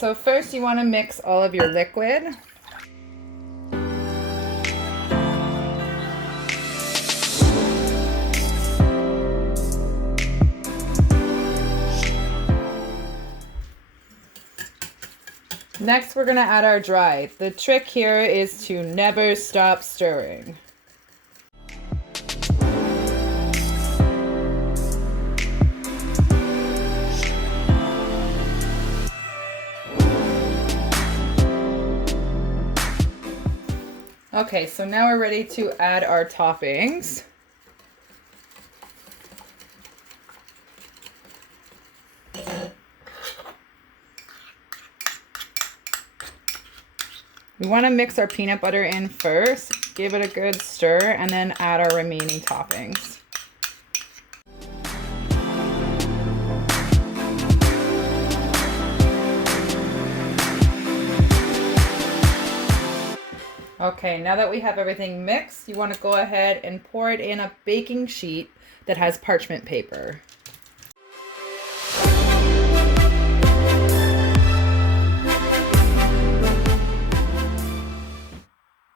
so first you want to mix all of your liquid. Next, we're going to add our dry. The trick here is to never stop stirring. Okay, so now we're ready to add our toppings. We want to mix our peanut butter in first, give it a good stir, and then add our remaining toppings. Okay, now that we have everything mixed, you want to go ahead and pour it in a baking sheet that has parchment paper.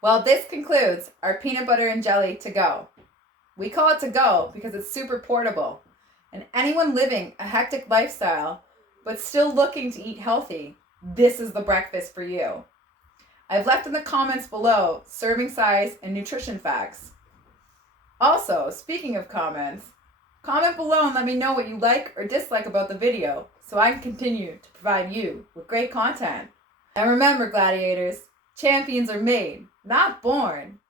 Well, this concludes our peanut butter and jelly to go. We call it to go because it's super portable. And anyone living a hectic lifestyle but still looking to eat healthy, this is the breakfast for you. I've left in the comments below serving size and nutrition facts. Also, speaking of comments, comment below and let me know what you like or dislike about the video so I can continue to provide you with great content. And remember, gladiators, champions are made, not born.